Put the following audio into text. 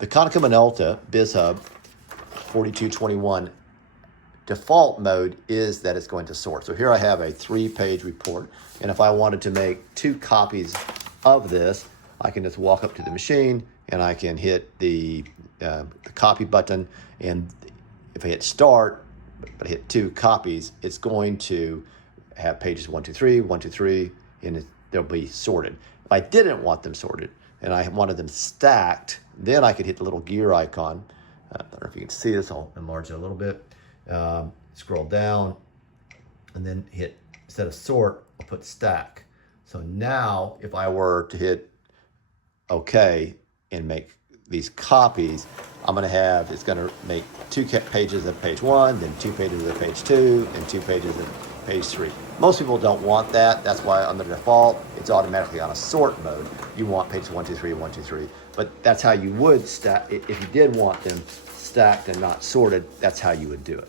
The Konica Minolta bizhub 4221 default mode is that it's going to sort. So here I have a 3-page report, and if I wanted to make 2 copies of this, I can just walk up to the machine and I can hit the copy button, and if I hit start but I hit 2 copies, it's going to have pages 1, 2, 3, 1, 2, 3, and they'll be sorted. If I didn't want them sorted and I wanted them stacked, then I could hit the little gear icon. I don't know if you can see this, I'll enlarge it a little bit. Scroll down and then hit, instead of sort, I'll put stack. So now if I were to hit OK and make these copies, I'm gonna have, it's gonna make 2 pages of page 1, then 2 pages of page 2, and 2 pages of page 3. Most people don't want that. That's why under default, it's automatically on a sort mode. You want pages 1, 2, 3, 1, 2, 3. But that's how you would stack, if you did want them stacked and not sorted, that's how you would do it.